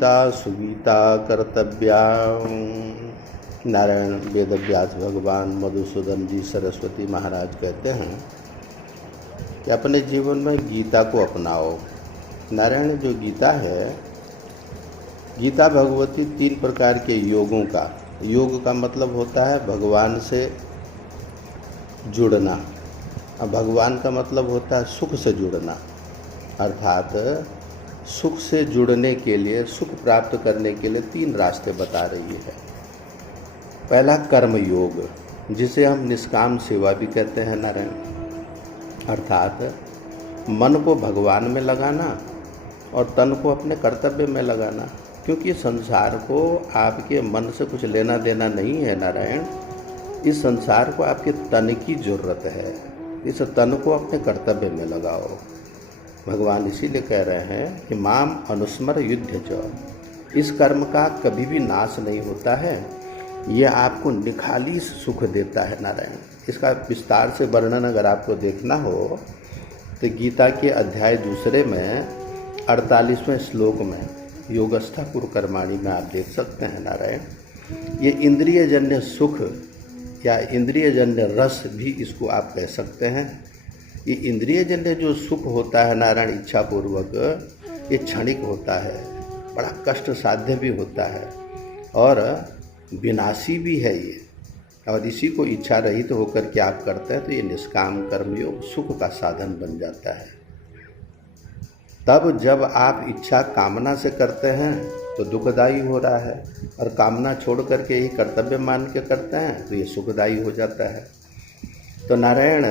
गीता सुगीता कर्तव्या। नारायण वेद व्यास भगवान मधुसूदन जी सरस्वती महाराज कहते हैं कि अपने जीवन में गीता को अपनाओ। नारायण जो गीता है, गीता भगवती 3 प्रकार के योगों का, योग का मतलब होता है भगवान से जुड़ना, और भगवान का मतलब होता है सुख से जुड़ना। अर्थात सुख से जुड़ने के लिए, सुख प्राप्त करने के लिए 3 रास्ते बता रही है। पहला कर्म योग, जिसे हम निष्काम सेवा भी कहते हैं नारायण, अर्थात मन को भगवान में लगाना और तन को अपने कर्तव्य में लगाना। क्योंकि संसार को आपके मन से कुछ लेना देना नहीं है नारायण, इस संसार को आपके तन की जरूरत है। इस तन को अपने कर्तव्य में लगाओ। भगवान इसीलिए कह रहे हैं कि माम अनुस्मर युद्ध च। इस कर्म का कभी भी नाश नहीं होता है, ये आपको निखाली सुख देता है नारायण। इसका विस्तार से वर्णन अगर आपको देखना हो तो गीता के अध्याय 2 में 48वें श्लोक में योगस्था कुरकर्माणि में आप देख सकते हैं नारायण। ये इंद्रियजन्य सुख या इंद्रियजन्य रस भी इसको आप कह सकते हैं। ये इंद्रियजन्य जो सुख होता है नारायण इच्छापूर्वक, ये क्षणिक होता है, बड़ा कष्ट साध्य भी होता है और विनाशी भी है ये। और इसी को इच्छा रहित होकर के आप करते हैं तो ये निष्काम कर्मयोग सुख का साधन बन जाता है। तब जब आप इच्छा कामना से करते हैं तो दुखदायी हो रहा है, और कामना छोड़ करके ही कर्तव्य मान के करते हैं तो ये सुखदायी हो जाता है। तो नारायण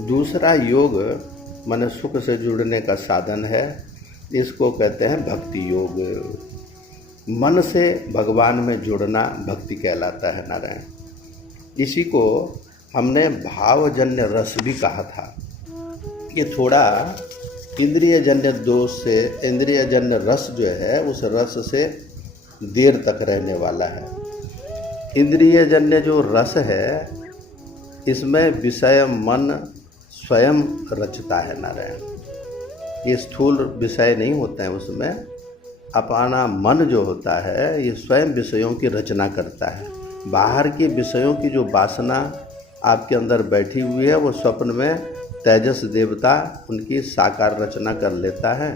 दूसरा योग माने सुख से जुड़ने का साधन है, इसको कहते हैं भक्ति योग। मन से भगवान में जुड़ना भक्ति कहलाता है नारायण। इसी को हमने भावजन्य रस भी कहा था। ये थोड़ा इंद्रियजन्य दोष से, इंद्रियजन्य रस जो है उस रस से देर तक रहने वाला है। इंद्रियजन्य जो रस है इसमें विषय मन स्वयं रचता है नारायण। ये स्थूल विषय नहीं होते हैं, उसमें अपना मन जो होता है ये स्वयं विषयों की रचना करता है। बाहर के विषयों की जो वासना आपके अंदर बैठी हुई है वो स्वप्न में तेजस देवता उनकी साकार रचना कर लेता है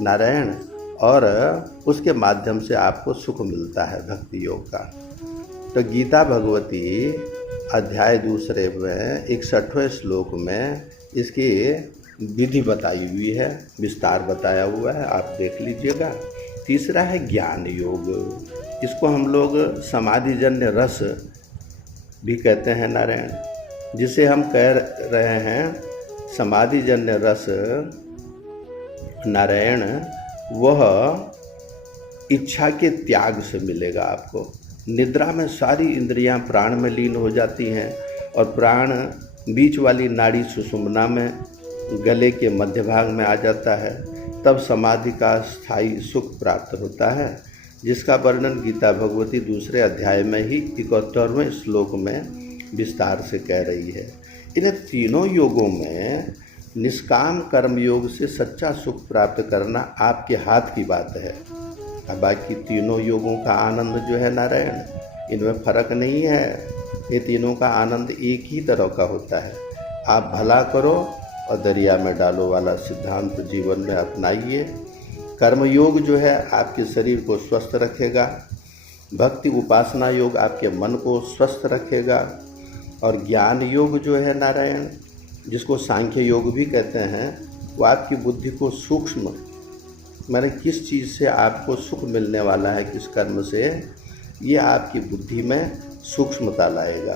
नारायण, और उसके माध्यम से आपको सुख मिलता है भक्ति योग का। तो गीता भगवती अध्याय 2 में 61वें श्लोक में इसकी विधि बताई हुई है, विस्तार बताया हुआ है, आप देख लीजिएगा। तीसरा है ज्ञान योग, इसको हम लोग समाधिजन्य रस भी कहते हैं नारायण, जिसे हम कह रहे हैं समाधिजन्य रस नारायण। वह इच्छा के त्याग से मिलेगा आपको। निद्रा में सारी इंद्रियां प्राण में लीन हो जाती हैं और प्राण बीच वाली नाड़ी सुषुम्ना में गले के मध्य भाग में आ जाता है, तब समाधि का स्थायी सुख प्राप्त होता है, जिसका वर्णन गीता भगवती 2 अध्याय में ही 71वें श्लोक में विस्तार से कह रही है। इन तीनों योगों में निष्काम कर्म योग से सच्चा सुख प्राप्त करना आपके हाथ की बात है। अब बाकी तीनों योगों का आनंद जो है नारायण, इनमें फर्क नहीं है। ये तीनों का आनंद एक ही तरह का होता है। आप भला करो और दरिया में डालो वाला सिद्धांत जीवन में अपनाइए। कर्मयोग जो है आपके शरीर को स्वस्थ रखेगा, भक्ति उपासना योग आपके मन को स्वस्थ रखेगा, और ज्ञान योग जो है नारायण, जिसको सांख्य योग भी कहते हैं, वो आपकी बुद्धि को सूक्ष्म, माने किस चीज़ से आपको सुख मिलने वाला है, किस कर्म से, ये आपकी बुद्धि में सूक्ष्मता लाएगा।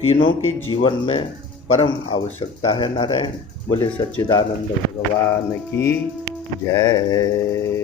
तीनों के जीवन में परम आवश्यकता है नारायण। बोले सच्चिदानंद भगवान की जय।